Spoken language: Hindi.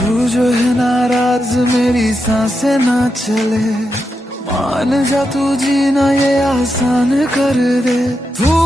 तू जो है नाराज मेरी सांसें ना चले, मान जा तू जीना ये आसान कर दे। तू